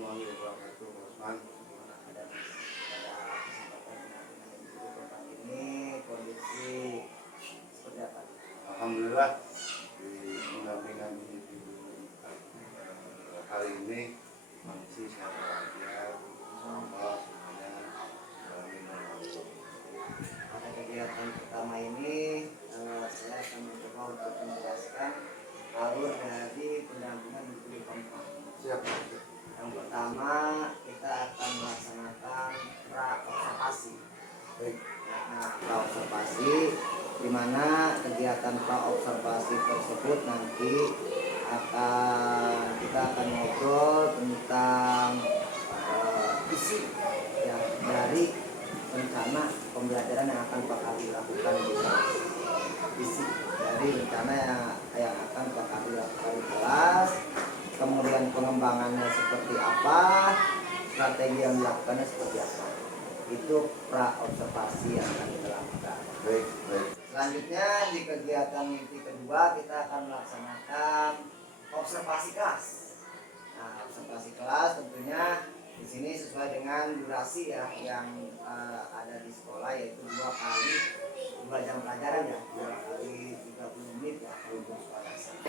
warahmatullahi wabarakatuh, Mas. Pada kesempatan ini kondisi seperti apa? Alhamdulillah di pendampingan hari ini masih sehat walafiat, insyaallah semuanya amin. Pada kegiatan pertama ini saya akan mencoba untuk menjelaskan alur dari pendampingan di kompak. Siap. Yang pertama kita akan melaksanakan pra-observasi. Baik. Nah, pra-observasi di mana kegiatan pra-observasi tersebut nanti kita akan ngobrol tentang isi ya, dari rencana pembelajaran yang akan Pak Kadi lakukan di kelas. Isi dari rencana yang akan Pak Kadi lakukan di kelas, kemudian pengembangannya seperti apa, strategi yang dilakukannya seperti apa. Itu pra-observasi yang akan kita lakukan. Baik. Selanjutnya di kegiatan inti kedua kita akan melaksanakan observasi kelas. Nah, observasi kelas tentunya di sini sesuai dengan durasi ya yang ada di sekolah, yaitu 2 jam pelajaran ya, 2 kali 30 menit ya untuk sekolah dasar.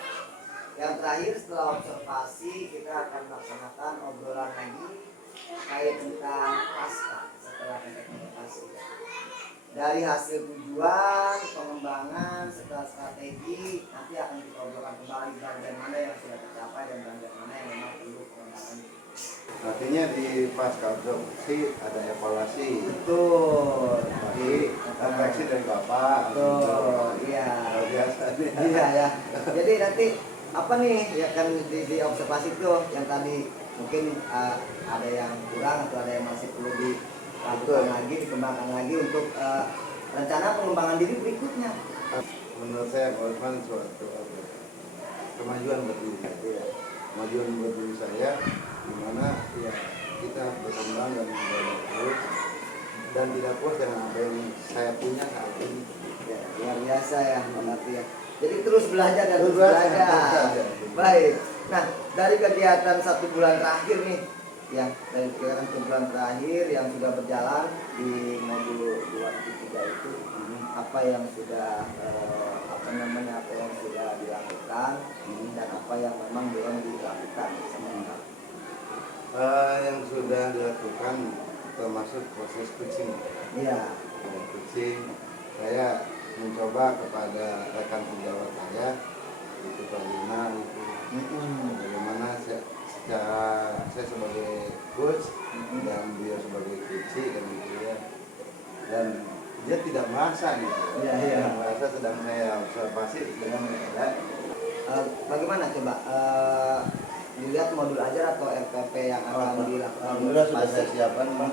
Yang terakhir setelah observasi kita akan melaksanakan obrolan lagi terkait tentang pasca setelah observasi. Dari hasil tujuan, pengembangan, serta strategi nanti akan kita obrolkan kembali bagian mana yang sudah tercapai dan bagian mana yang memang perlu pengembangan. Artinya di pasca observasi ada evaluasi. Betul. Jadi refleksi dari Bapak. Betul. Iya. Luar biasa. Iya ya. Jadi nanti apa nih ya kan di observasi itu yang tadi mungkin ada yang kurang atau ada yang masih perlu dilakukan lagi, dikembangkan lagi untuk rencana pengembangan diri berikutnya. Menurut saya Osman suatu kemajuan buat diri saya. Kemajuan buat diri saya di mana ya kita berkembang dan belajar terus dan tidak puas dengan apa yang saya punya saat ini. Ya, luar biasa ya berarti ya. Jadi terus belajar dan terus belajar. Baik. Nah, dari kegiatan 1 bulan terakhir nih, ya dari kegiatan 1 bulan terakhir yang sudah berjalan di modul 2-3 itu, apa yang sudah apa yang sudah dilakukan dan apa yang memang belum dilakukan sama Yang sudah dilakukan termasuk proses coaching. Iya. Coaching saya mencoba kepada rekan sejawat saya itu Pak Lina itu bagaimana saya sebagai coach dan dia sebagai coach dan gitu ya, dan dia tidak merasa gitu. Iya. Merasa sedang saya observasi dengan mereka. Bagaimana coba dilihat modul ajar atau RPP yang akan dilakukan? Alhamdulillah sudah saya siapkan Pak.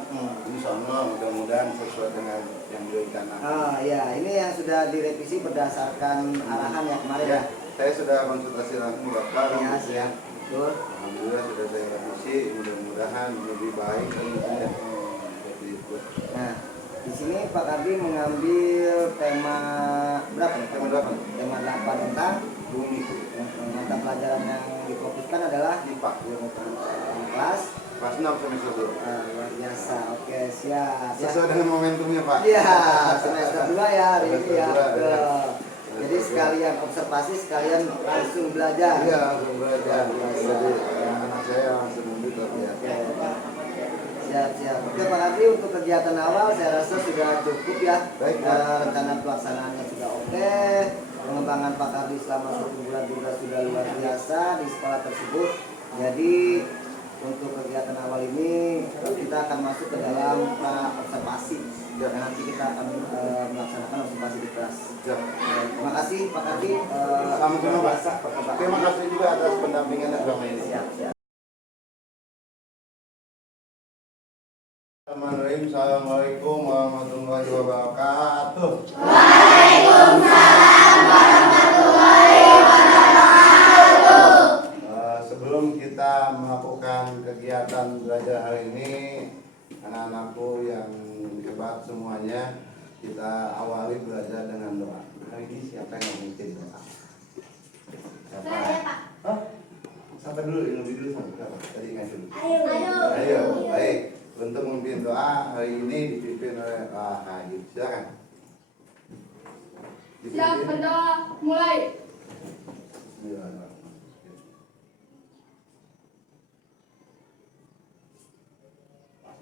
Insyaallah mudah-mudahan sesuai dengan yang direncanakan. Ya, ini yang sudah direvisi berdasarkan arahan ya kemarin ya. Saya sudah konsultasi langsung Bapak. Iya, siap. Betul. Alhamdulillah sudah saya revisi, mudah-mudahan lebih baik tentunya. Seperti itu. Nah, di sini Pak Kardi mengambil tema berapa nih? Tema 8. Tema 8 tentang Bumi. mata pelajaran yang difokuskan adalah IPA. Kelas 6 semester 2. luar biasa. Oke, siap. Sesuai dengan momentumnya Pak. Iya, semester 2 ya hari ini ya. Semester 2, ya. Jadi sekalian observasi, sekalian langsung belajar. Iya, langsung belajar. Jadi anak saya langsung membuka ya. Siap. Oke Pak Kardi, untuk kegiatan awal saya rasa sudah cukup ya. Baik, rencana pelaksanaannya sudah oke. Pengembangan Pak Kardi selama 1 bulan juga sudah luar biasa di sekolah tersebut. Jadi untuk kegiatan awal ini kita akan masuk ke dalam observasi. Dan nanti kita akan melaksanakan observasi di kelas. Terima kasih Pak Kardi. Sama-sama Pak. Terima kasih juga atas pendampingan dan selama ini. Siap. Assalamualaikum warahmatullahi wabarakatuh. Waalaikumsalam warahmatullahi wabarakatuh. Sebelum kita melakukan kegiatan belajar hari ini, anak-anakku yang hebat semuanya, kita awali belajar dengan doa. Hari ini siapa yang memimpin doa? Siapa? Saya Pak. Hah? Sampai dulu, lebih dulu sampai berapa? Tadi ingat dulu. Ayo doa hari ini dipimpin oleh Pak Haji. Silakan. Siap berdoa mulai.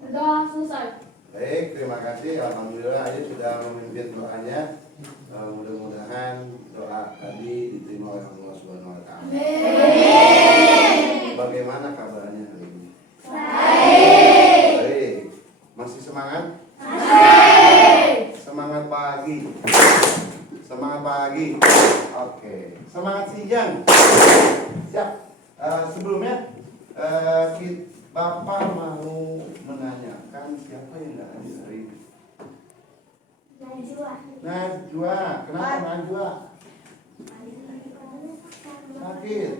Berdoa selesai. Baik, terima kasih. Alhamdulillah Haji sudah memimpin doanya. Mudah-mudahan doa tadi diterima oleh Allah Subhanahu wa taala. Bagaimana kabarnya hari ini? Baik. Masih semangat? Semangat pagi. Semangat pagi. Oke. Semangat siang. Siap. Sebelumnya Bapak mau menanyakan siapa yang nggak hadir hari ini? Najwa. Kenapa Najwa? Sakit.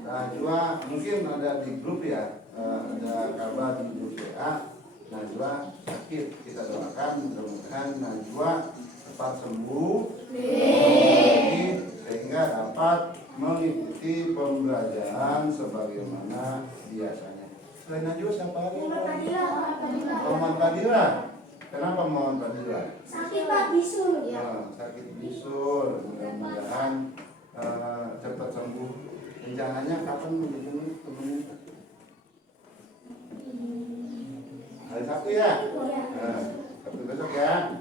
Najwa mungkin ada di grup ya, ada kabar di grup WA. Najwa sakit, kita doakan mudah-mudahan Najwa cepat sembuh sehingga dapat mengikuti pembelajaran sebagaimana biasanya. Selain Najwa siapa lagi? Muhammad Fadila. Kenapa Muhammad Fadila? Sakit Pak, bisul. Sakit bisul. Mudah-mudahan cepat sembuh. Rencananya kapan menjemput temennya? Hari Sabtu ya? Sabtu besok ya?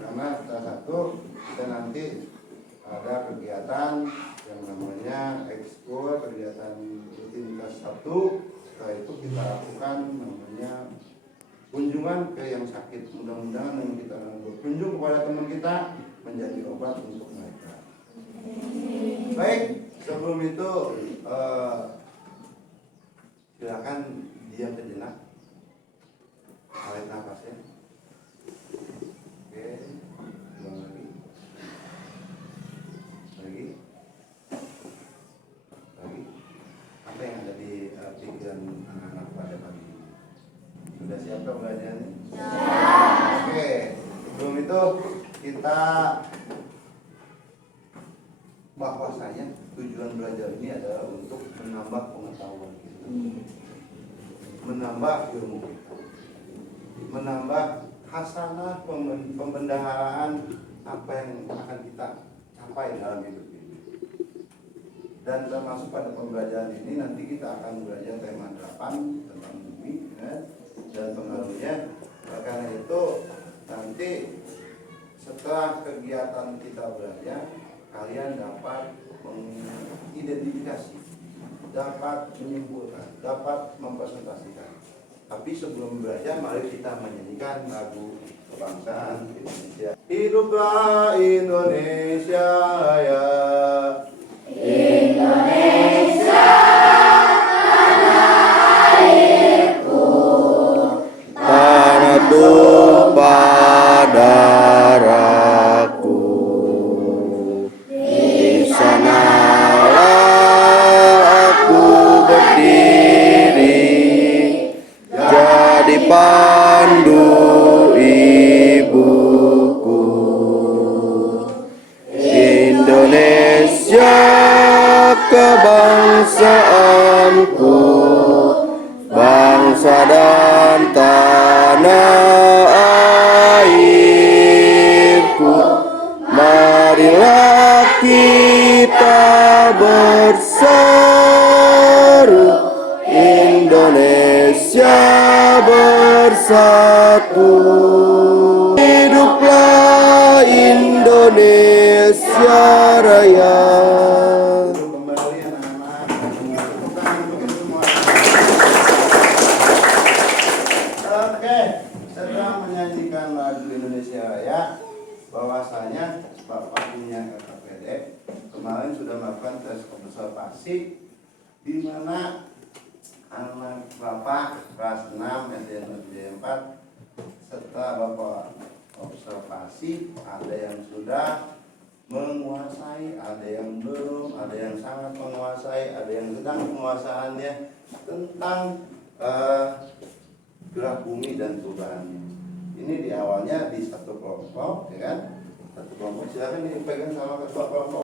Karena setelah Sabtu kita nanti ada kegiatan yang namanya ekskul, kegiatan rutinitas Sabtu. Setelah itu kita lakukan namanya kunjungan ke yang sakit. Mudah-mudahan yang kita berkunjung kepada teman kita menjadi obat untuk mereka. Baik, sebelum itu silakan diam sejenak. Tarik nafasnya. Oke, ulang lagi. Lagi. Apa yang ada di pikiran anak-anak pada pagi ini? Sudah siap pembelajarannya? Oke, sebelum itu kita bahwasanya tujuan belajar ini adalah untuk menambah pengetahuan kita, menambah ilmu kita, menambah hasanah pembendaharaan apa yang akan kita capai dalam hidup ini. Dan termasuk pada pembelajaran ini nanti kita akan belajar tema 8 tentang bumi ya, dan pengaruhnya. Karena itu nanti setelah kegiatan kita belajar, kalian dapat mengidentifikasi, dapat menyimpulkan, dapat mempresentasikan. Tapi sebelum belajar, mari kita menyanyikan lagu kebangsaan Indonesia. Hiduplah Indonesia Raya. Indonesia tanah airku, Tanah tumpah darahku, di sanalah aku berdiri, jadi pandu ibuku. Indonesia kebangsaanku, bangsa dan tanah airku. Marilah kita berseru, Indonesia bersatu. Hiduplah Indonesia Raya. Kembali anak-anak, bukan begitu semua. Oke, setelah menyanyikan lagu Indonesia Raya, bahwasanya Bapak punya LKPD kemarin sudah melakukan tes observasi di mana anak Bapak kelas 6 SD 4 setelah Bapak observasi ada yang sudah menguasai, ada yang belum, ada yang sangat menguasai, ada yang sedang penguasaannya tentang gerak bumi dan perubahannya. Ini di awalnya di satu kelompok, ya kan? Satu kelompok, silakan dipegang sama ketua kelompok.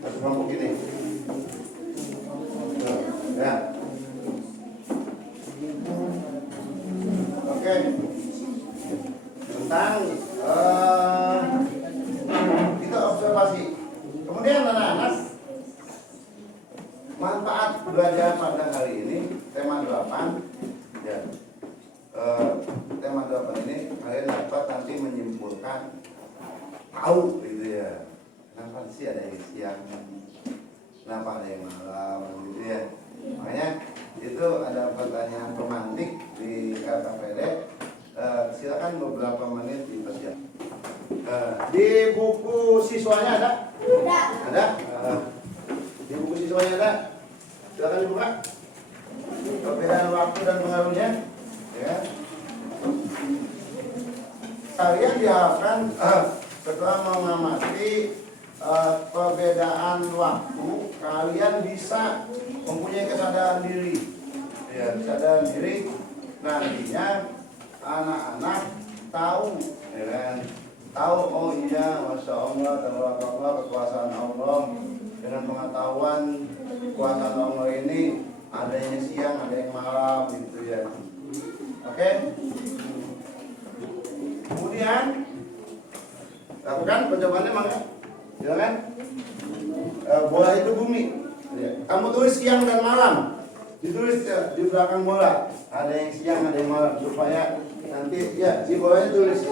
Satu kelompok ini. Kemudian anak-anak, manfaat belajar pada hari ini tema 8 ya. Tema 8 ini kalian dapat nanti menyimpulkan tahu gitu ya. Kenapa sih ada yang siang, kenapa ada yang malam gitu ya. Makanya itu ada pertanyaan pemantik di KKPD. Silakan beberapa menit dipersiapkan. Di buku siswanya ada? Ada? Di buku siswanya ada? Silakan dibuka. Perbedaan waktu dan pengaruhnya. Ya. Kalian diharapkan setelah mengamati perbedaan waktu, kalian bisa mempunyai kesadaran diri. Ya, kesadaran diri nantinya anak-anak tahu, ya kan? Tahu, oh iya, masya Allah, tabarakallah, kekuasaan Allah. Dengan pengetahuan kekuasaan Allah ini, ada yang siang, ada yang malam, gitu ya. Oke? Kemudian lakukan percobaannya, maka, ya kan? Bola itu bumi. Ya. Kamu tulis siang dan malam, ditulis ya, di belakang bola. Ada yang siang, ada yang malam, supaya nanti ya di bolanya tulis.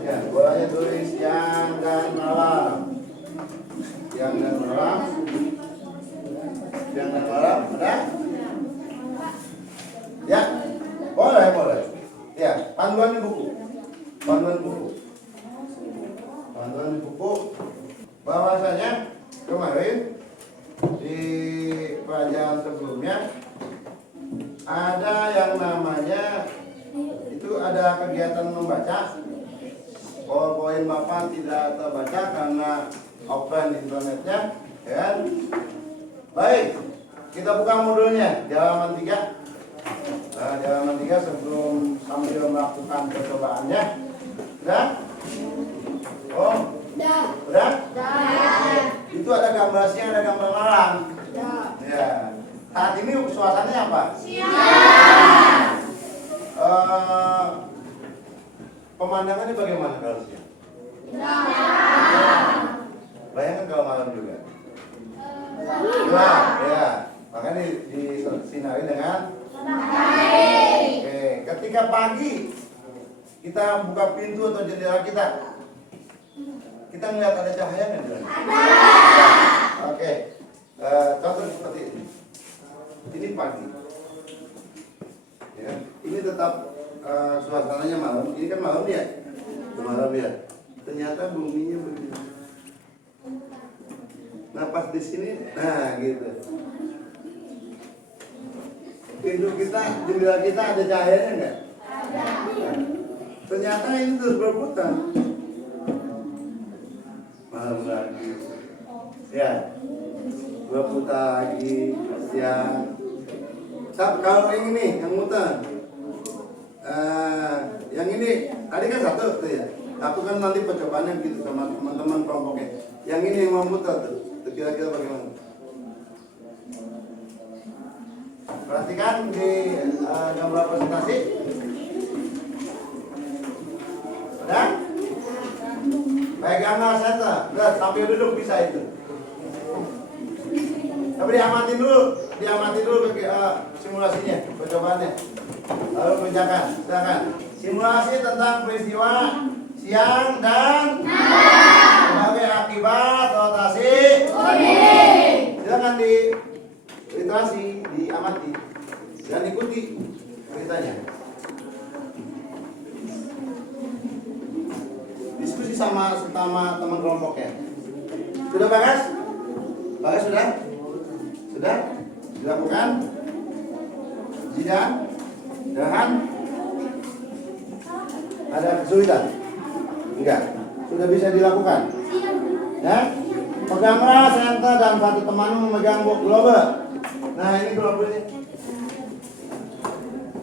Ya, bolanya tulis siang dan malam. Siang dan malam. Siang dan malam, ada? Ya, boleh. Ya, panduan di buku. Panduan di buku. Bahwasanya kemarin di pelajaran sebelumnya ada yang namanya itu ada kegiatan membaca. Poin Bapak tidak terbaca karena offline internetnya, ya kan? Baik, kita buka modulnya di halaman 3. Nah, di halaman 3 sebelum sambil melakukan percobaannya. Sudah? Oh, udah? Itu ada gambar siang, ada gambar malam. Ya. Saat ini suasananya apa? Siang. Pemandangannya bagaimana kalau siang? Bayangkan kalau malam juga. Gelap, ya. Makanya disinari dengan matahari. Oke, ketika pagi kita buka pintu atau jendela kita melihat ada cahaya nggak di dalam? Ada. Oke, contoh seperti ini. Ini pagi. Ya, ini tetap suasananya malam. Ini kan malam ya, malam ya. Ternyata buminya begini. Nah pas di sini, nah gitu. Pintu kita, jendela kita ada cahayanya nggak? Ada. Ternyata ini terus berputar. Malam lagi, ya, berputar lagi, siang. Kalau yang ini, yang muter, yang ini, tadi kan satu tuh ya. Aku kan nanti percobaannya gitu sama teman-teman kelompoknya. Yang ini yang memutar tuh, kira-kira bagaimana? Perhatikan di gambar presentasi. Udah? Pegang center, udah sambil duduk bisa itu. Tapi diamatin dulu simulasinya, percobaannya. Lalu kerjakan, silakan. Simulasi tentang peristiwa siang dan malam sebagai akibat rotasi bumi. Silakan literasi, diamati dan ikuti ceritanya. Diskusi sama teman kelompoknya. Sudah Bagas? Bagas sudah? Sudah? Dilakukan? Sidang? Dan ada kesulitan? Enggak. Sudah bisa dilakukan? Ya? Peganglah senter dan satu temanmu memegang globe. Nah ini globe ini.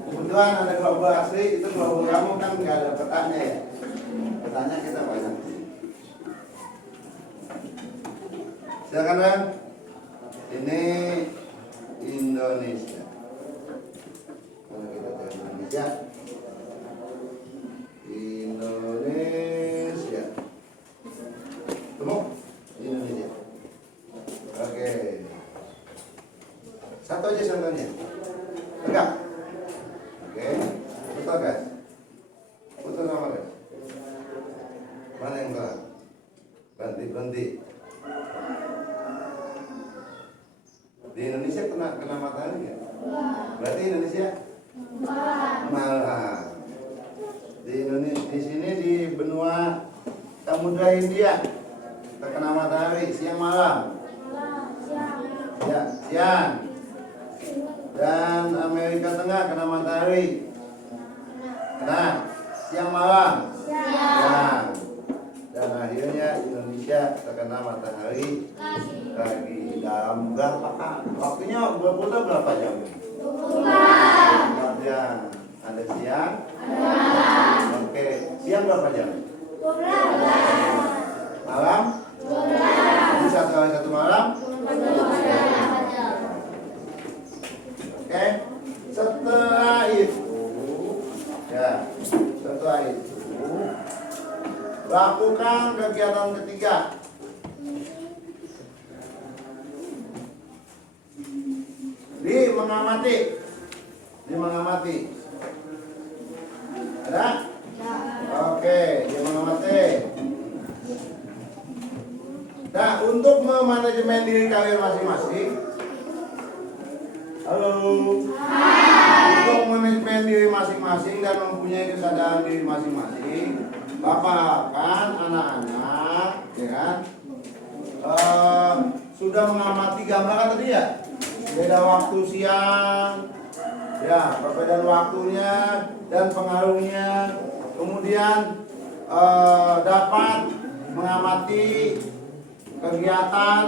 Kebetulan ada globe asli, itu globe kamu kan nggak ada petanya ya. Petanya kita banyak. Silakan Bang. Ini Indonesia. Kalau kita cari Indonesia. Indonesia. Temu? Indonesia. Satu aja contohnya. Tegak. Oke. Betul guys. Betul sama guys. Mana yang salah? Berhenti. Di Indonesia kena matahari nggak? Berarti Indonesia malam. Di Indonesia, di sini di benua Samudra Hindia terkena matahari siang malam. Ya, siang. Dan Amerika Tengah kena matahari. Kena siang malam. Siang. Dan akhirnya Indonesia terkena matahari pagi dalam berapa kali? Waktunya berapa jam? 24 jam. Ada siang? Oke. Siang berapa jam? 12. Malam? 12. Jadi 1 kali 1 malam? 12 jam. Oke. Setelah itu lakukan kegiatan ketiga. Mengamati. Ada? Oke, dia mengamati. Nah, untuk memanajemen diri kalian masing-masing. Halo. Untuk manajemen diri masing-masing dan mempunyai kesadaran diri masing-masing, Bapak akan anak-anak, ya kan, sudah mengamati gambaran tadi ya, beda waktu siang, ya, perbedaan waktunya dan pengaruhnya, kemudian dapat mengamati kegiatan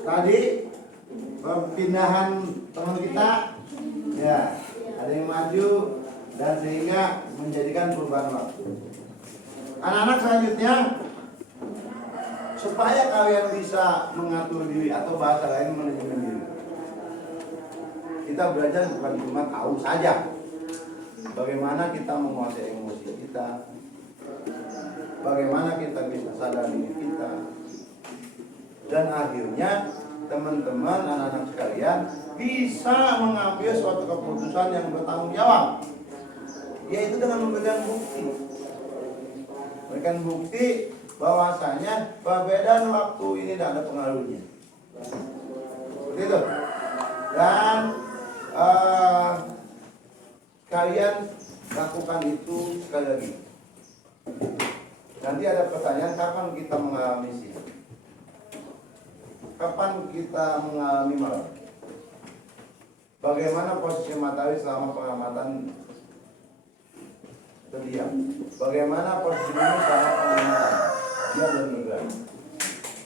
tadi, perpindahan teman kita, ya, ada yang maju dan sehingga menjadikan perubahan waktu. Anak-anak selanjutnya, supaya kalian bisa mengatur diri atau bahasa lain manajemen diri, kita belajar bukan cuma tahu saja bagaimana kita menguasai emosi kita, bagaimana kita bisa sadar diri kita, dan akhirnya teman-teman, anak-anak sekalian bisa mengambil suatu keputusan yang bertanggung jawab, yaitu dengan memberikan bukti bahwasanya perbedaan waktu ini tidak ada pengaruhnya. Seperti itu. Dan kalian lakukan itu sekali lagi. Nanti ada pertanyaan, kapan kita mengalami siang? Kapan kita mengalami malam? Bagaimana posisi matahari selama pengamatan terdiam? Bagaimana posisi bumi selama pengamatan diam dan bergerak?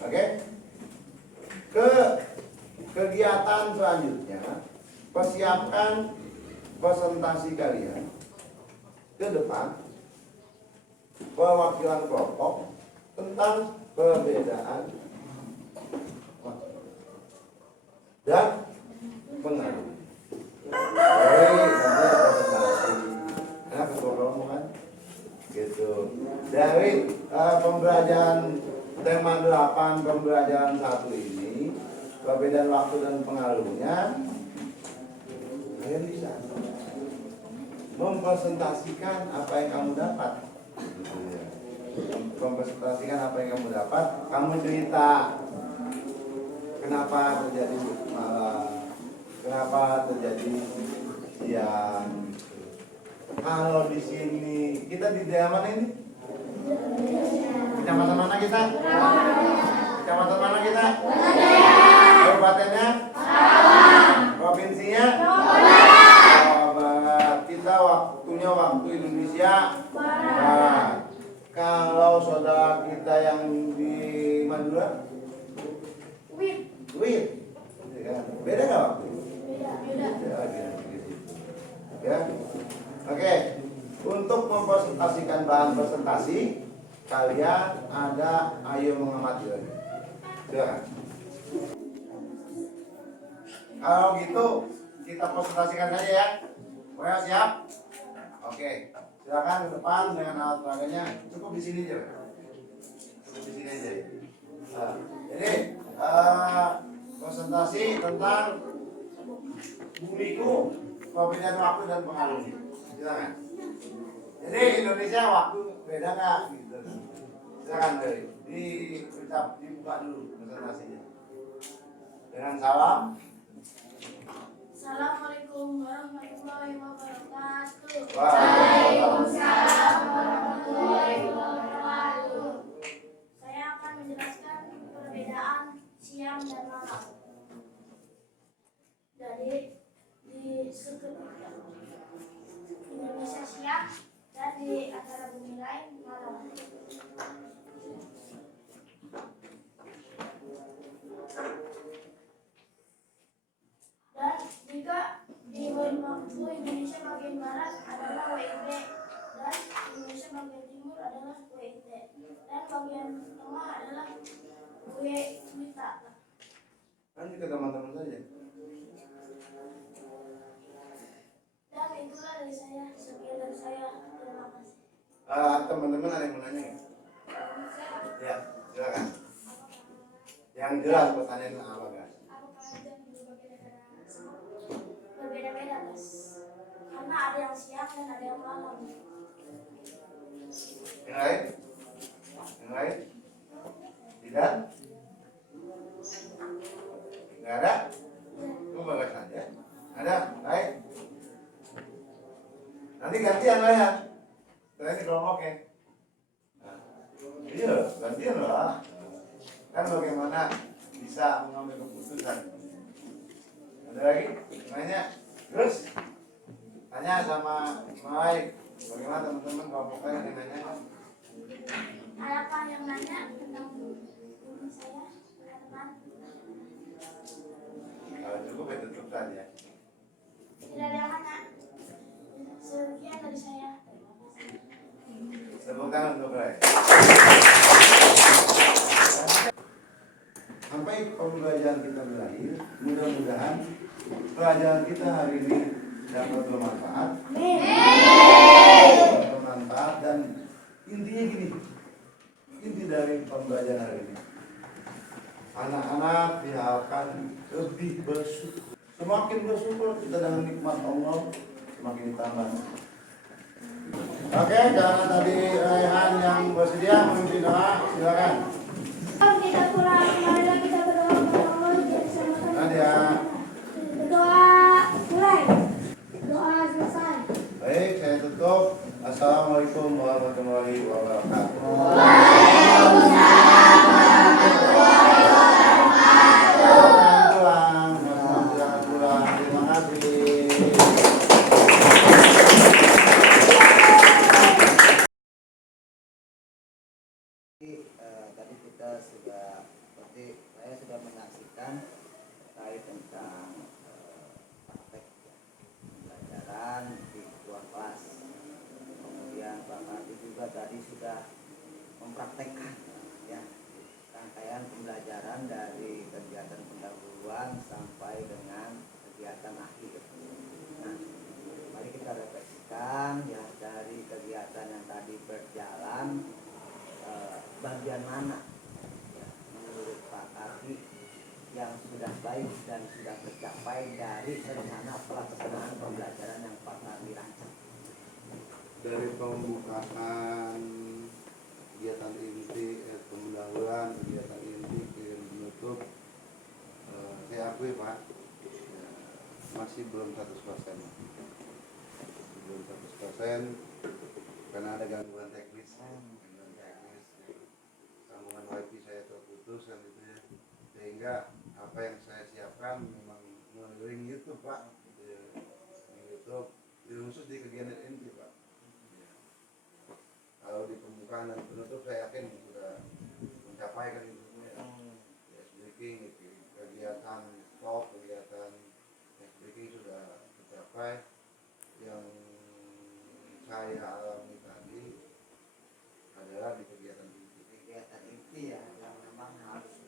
Oke? Kegiatan selanjutnya, persiapkan presentasi kalian ke depan, perwakilan kelompok tentang perbedaan dan pengaruh. Ketua kelompok kan? Gitu. Dari pembelajaran tema 8 pembelajaran 1 ini, perbedaan waktu dan pengaruhnya, kalian bisa mempresentasikan apa yang kamu dapat. Mempresentasikan apa yang kamu dapat, kamu cerita kenapa terjadi malam, kenapa terjadi siang. Kalau di sini kita di daerah mana ini? Kecamatan mana kita? Kecamatan mana kita? Kabupatennya? Provinsinya? Jawa Barat. Kita waktunya waktu Indonesia Barat. Kalau saudara kita yang di Madura? Wit. Beda nggak waktu? Beda. Ya. Oke. Untuk mempresentasikan bahan presentasi, kalian ada ayo mengamati lagi. Silakan. Kalau gitu kita presentasikan saja ya. Oke, siap? Oke. Silakan ke depan dengan alat peraganya. Cukup di sini aja. Cukup di sini aja. Nah, jadi presentasi tentang bumiku perbedaan waktu dan pengaruhnya. Silakan. Jadi Indonesia waktu beda nggak gitu. Silakan dari dibuka dulu presentasinya. Dengan salam. Assalamualaikum warahmatullahi wabarakatuh. Waalaikumsalam warahmatullahi wabarakatuh. Saya akan menjelaskan perbedaan siang dan malam. Jadi di seketika Indonesia siang dan di antara bumi lain malam. Dan jika di waktu Indonesia bagian barat adalah WIB dan Indonesia bagian timur adalah WIT dan bagian tengah adalah WITA. Kan ke teman-teman saja. Dan itulah dari saya, sekian dari saya. Terima kasih. Teman-teman ada yang mau nanya? Ya, silakan. Yang jelas pertanyaan apa guys? Apakah jam di berbagai negara berbeda-beda, guys? Karena ada yang siang dan ada yang malam. Yang lain? Yang lain? Tidak? Tidak ada? Itu bagus saja. Ada? Baik? Nanti gantian lah ya. Saya di kelompok ya. Nah, iya, gantian lah. Kan bagaimana bisa mengambil keputusan. Ada lagi? Nanya? Terus? Tanya sama Mike. Bagaimana teman-teman kelompoknya yang nanya? Adakah yang nanya tentang ini saya, teman-teman? Kalau cukup ya tutup saja. Tidak ada yang nanya. Sekian dari saya. Terima kasih. Tepuk tangan untuk Ray. Sampai pembelajaran kita berakhir, mudah-mudahan pelajaran kita hari ini dapat bermanfaat. Bermanfaat dan intinya gini, inti dari pembelajaran hari ini, anak-anak diharapkan lebih bersyukur. Semakin bersyukur kita dengan nikmat Allah, semakin ditambah. Oke, karena tadi Raihan yang bersedia memimpin doa, silakan. Kita pulang, marilah kita berdoa kepada Allah biar diselamatkan. Nadia. Berdoa mulai. Doa selesai. Baik, saya tutup. Assalamualaikum warahmatullahi wabarakatuh. Pulang, jangan pulang. Terima kasih. Tadi kita sudah seperti saya sudah menyaksikan terkait tentang praktek pembelajaran di ruang kelas. Kemudian Pak Karti juga tadi sudah mempraktekkan ya rangkaian pembelajaran dari kegiatan pendahuluan sampai dengan kegiatan akhir. Nah, mari kita refleksikan ya dari kegiatan yang tadi berjalan. Bagian mana ya, menurut Pak Karti yang sudah baik dan sudah tercapai dari rencana pelaksanaan pembelajaran yang Pak Karti rancang? Dari pembukaan kegiatan inti, pendahuluan kegiatan inti ke penutup, saya akui Pak, ya, masih belum 100%. Belum 100% karena ada gangguan teknis. Sambungan wifi saya terputus kan gitu ya, sehingga apa yang saya siapkan memang mengelilingi YouTube Pak, di YouTube khusus di kegiatan inti Pak. Ya. Kalau di pembukaan dan penutup saya yakin sudah mencapai kan itu ya, speaking kegiatan talk, kegiatan speaking sudah tercapai. Yang saya alami tadi adalah di kegiatan Inti ya yang memang harus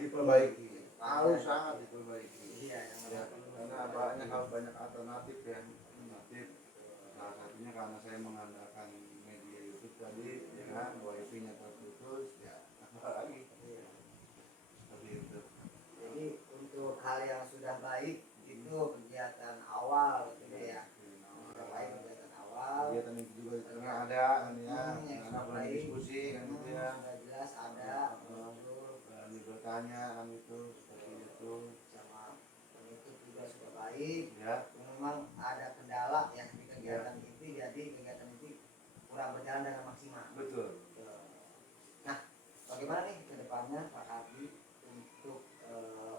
diperbaiki, harus sangat diperbaiki. Iya, Ya, karena banyak alternatif ya, alternatif. Salah satunya karena saya mengandalkan media YouTube tadi, ya kan, wifi-nya terputus, ya apa lagi? Seperti itu. Jadi untuk hal yang sudah baik itu baik. Ya. Memang ada kendala ya di kegiatan itu, jadi kegiatan itu kurang berjalan dengan maksimal. Betul. Nah, bagaimana nih ke depannya Pak Kardi untuk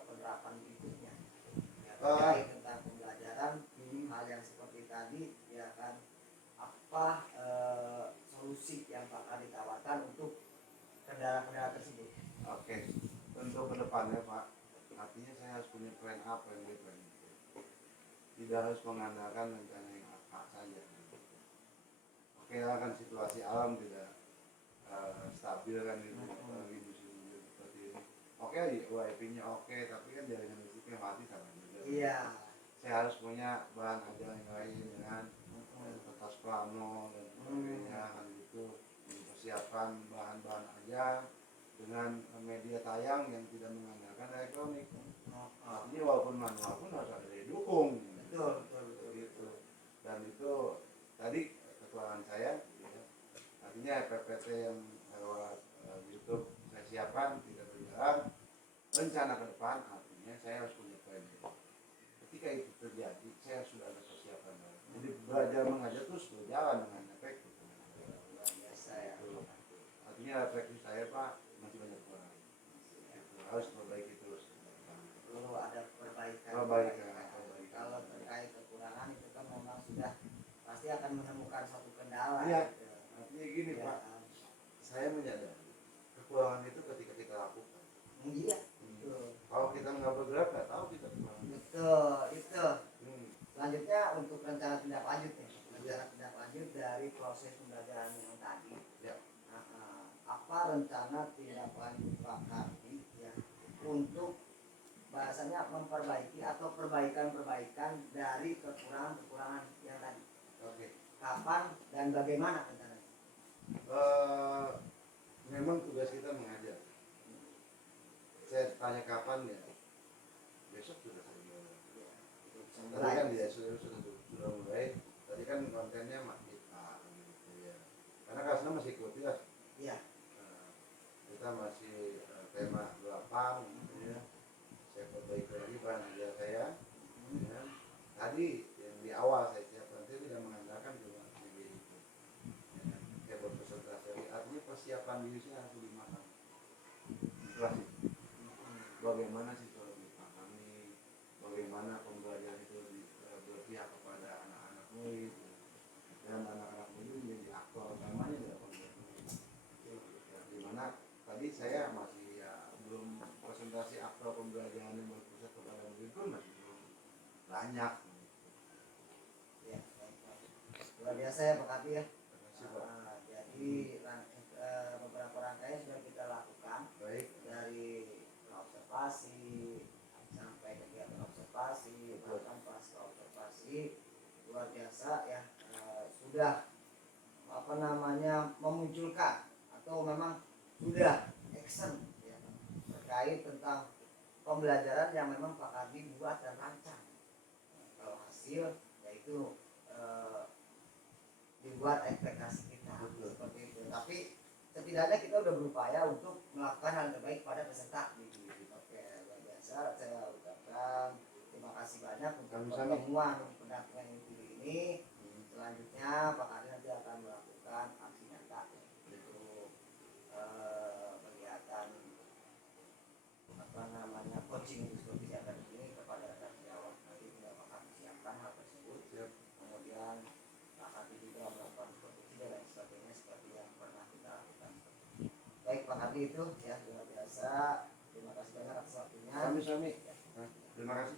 penerapan berikutnya? Ya, terkait tentang pembelajaran hal yang seperti tadi, ya kan, apa solusi yang Pak Kardi tawarkan untuk kendala-kendala tersebut? Oke. Untuk kedepannya Pak, artinya saya harus punya plan A, plan B, plan C. Tidak harus mengandalkan rencana yang A saja. Oke, kan situasi alam tidak stabil kan gitu, apalagi musim hujan seperti ini. Oke, UIP-nya oke, tapi kan jaringan listriknya mati sama juga. Iya. Saya harus punya bahan ajar yang lain dengan kertas plano dan sebagainya kan gitu, mempersiapkan bahan-bahan ajar dengan media tayang yang tidak mengandalkan elektronik. Artinya walaupun manual pun harus ada yang dukung. Betul, betul, betul. Gitu. Dan itu tadi kekurangan saya, ya. Artinya PPT yang lewat YouTube saya siapkan tidak berjalan. Rencana ke depan artinya saya harus punya plan. Ketika itu terjadi, saya sudah ada persiapan. Jadi belajar mengajar terus berjalan dengan efektif. Biasa ya. Artinya efektif saya Pak masih banyak kurang. Harus perbaiki terus. Perlu ada perbaikan. Perbaikan. Kalau terkait kekurangan itu kan memang sudah pasti akan menemukan suatu kendala. Iya. Gitu. Artinya gini Ya. Pak, saya menyadari kekurangan itu ketika kita lakukan. Iya. Betul. Kalau kita nggak bergerak nggak tahu kita kemana. Betul. Itu. Hmm. Selanjutnya untuk rencana tindak lanjut nih. Rencana tindak lanjut dari proses pembelajaran yang tadi. Ya. Apa rencana tindak lanjut Pak Kardi ya untuk bahasanya memperbaiki atau perbaikan-perbaikan dari kekurangan-kekurangan yang tadi? Oke. Kapan dan bagaimana rencananya? Memang tugas kita mengajar. Saya tanya kapan ya? Besok sudah mulai. Tadi kan dia sudah mulai. Tadi kan kontennya masih gitu ya. Karena kelasnya masih ikut ya. Iya. Kita masih tema 8 gitu ya. Saya perbaiki lagi bahan ajar saya. Ya. Tadi yang di awal saya siapkan saya tidak mengandalkan cuma media itu. Ya. Saya berpresentasi artinya persiapan diri saya harus dimakan. Kelas itu. Bagaimana siswa dipahami, bagaimana pembelajaran itu berpihak kepada anak-anak murid dan anak-anak murid menjadi aktor utamanya dalam pembelajaran. Dimana tadi saya masih belum presentasi aktor pembelajaran yang berpusat kepada murid pun masih belum banyak. Ya, luar biasa ya Pak Kardi ya. Terima kasih Pak. Jadi beberapa rangkaian sudah kita lakukan. Baik. Dari observasi sampai kegiatan observasi, bahkan pasca observasi, luar biasa ya. Sudah memunculkan atau memang sudah action ya, terkait tentang pembelajaran yang memang Pak Kardi buat dan rancang. Kalau hasil yaitu dibuat ekspektasi kita seperti itu. Tapi setidaknya kita udah berupaya untuk melakukan hal terbaik pada peserta. Oke, luar biasa. Saya ucapkan terima kasih banyak untuk pertemuan pendampingan individu ini. Selanjutnya Pak Kardi nanti akan melakukan aksi nyata untuk kegiatan coaching diskusi akademik ini kepada rekan sejawat. Nanti tidak Pak Kardi siapkan hal tersebut. Kemudian Pak Kardi juga melakukan produksi dan lain sebagainya seperti yang pernah kita lakukan. Baik Pak Kardi itu ya luar biasa. Terima kasih banyak atas waktunya. Sami. Terima kasih.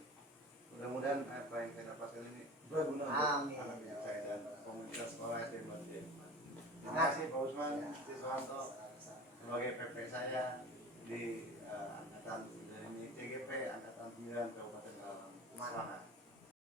Mudah-mudahan apa yang saya dapatkan ini berguna untuk anak didik saya dan komunitas sekolah SMP Madrid. Terima kasih Pak Usman Siswanto sebagai PP saya di